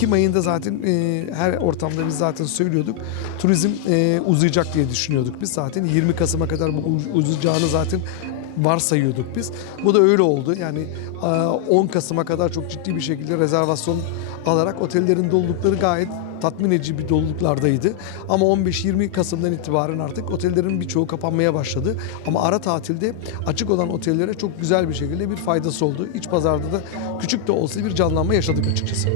Ekim ayında zaten e, her ortamda biz zaten söylüyorduk. Turizm e, uzayacak diye düşünüyorduk biz zaten. 20 Kasım'a kadar bu uz- uzayacağını zaten varsayıyorduk biz. Bu da öyle oldu. Yani e, 10 Kasım'a kadar çok ciddi bir şekilde rezervasyon alarak otellerin dolulukları gayet tatmin edici bir doluluklardaydı. Ama 15-20 Kasım'dan itibaren artık otellerin birçoğu kapanmaya başladı. Ama ara tatilde açık olan otellere çok güzel bir şekilde bir faydası oldu. İç pazarda da küçük de olsa bir canlanma yaşadık açıkçası.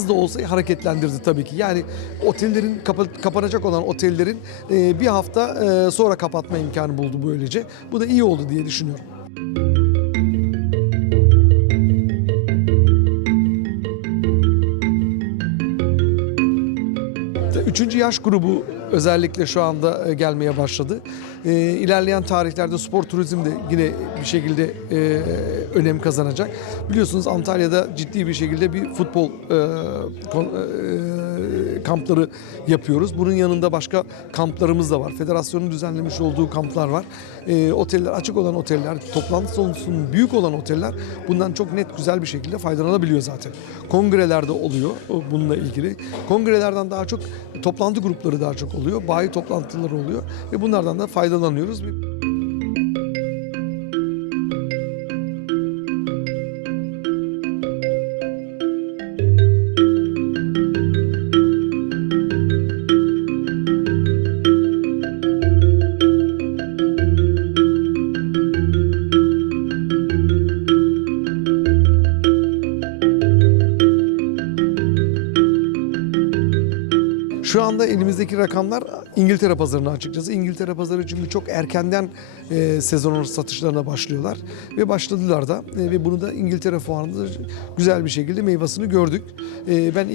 Az da olsa hareketlendirdi tabii ki. Yani otellerin kapa- kapanacak olan otellerin e, bir hafta e, sonra kapatma imkanı buldu böylece. Bu da iyi oldu diye düşünüyorum. Üçüncü yaş grubu özellikle şu anda e, gelmeye başladı. E, ilerleyen tarihlerde spor turizm de yine bir şekilde e, önem kazanacak. Biliyorsunuz Antalya'da ciddi bir şekilde bir futbol e, kampları yapıyoruz. Bunun yanında başka kamplarımız da var. Federasyonun düzenlemiş olduğu kamplar var. Oteller, açık olan oteller, toplantı salonusunun büyük olan oteller bundan çok net güzel bir şekilde faydalanabiliyor zaten. Kongrelerde oluyor bununla ilgili. Kongrelerden daha çok toplantı grupları daha çok oluyor. Bayi toplantıları oluyor ve bunlardan da faydalanıyoruz. Şu anda elimizdeki rakamlar İngiltere pazarına açıkçası. İngiltere pazarı çünkü çok erkenden e, sezon satışlarına başlıyorlar. Ve başladılar da. E, ve bunu da İngiltere fuarında güzel bir şekilde meyvasını gördük. E, ben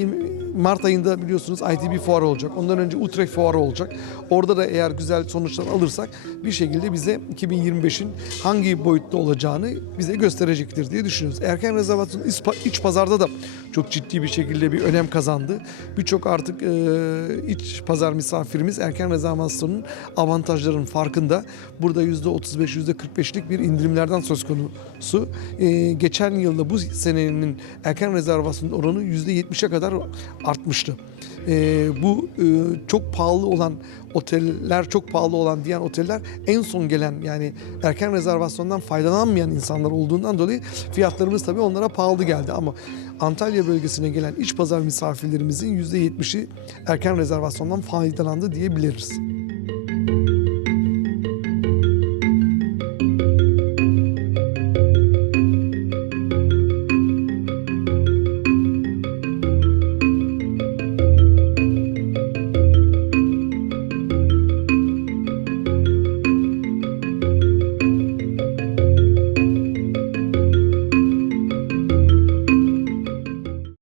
Mart ayında biliyorsunuz ITB fuarı olacak. Ondan önce Utrecht fuarı olacak. Orada da eğer güzel sonuçlar alırsak bir şekilde bize 2025'in hangi boyutta olacağını bize gösterecektir diye düşünüyoruz. Erken rezervasyon iç pa- iç pazarda da çok ciddi bir şekilde bir önem kazandı. Birçok artık e, iç pazar misafirimiz erken rezervasyonun avantajlarının farkında. Burada %35, %45'lik bir indirimlerden söz konusu. E, geçen yılda bu senenin erken rezervasyon oranı %70'e kadar artmıştı. E, bu e, çok pahalı olan oteller, çok pahalı olan diyen oteller en son gelen yani erken rezervasyondan faydalanmayan insanlar olduğundan dolayı fiyatlarımız tabii onlara pahalı geldi ama Antalya bölgesine gelen iç pazar misafirlerimizin %70'i erken rezervasyondan faydalandı diyebiliriz.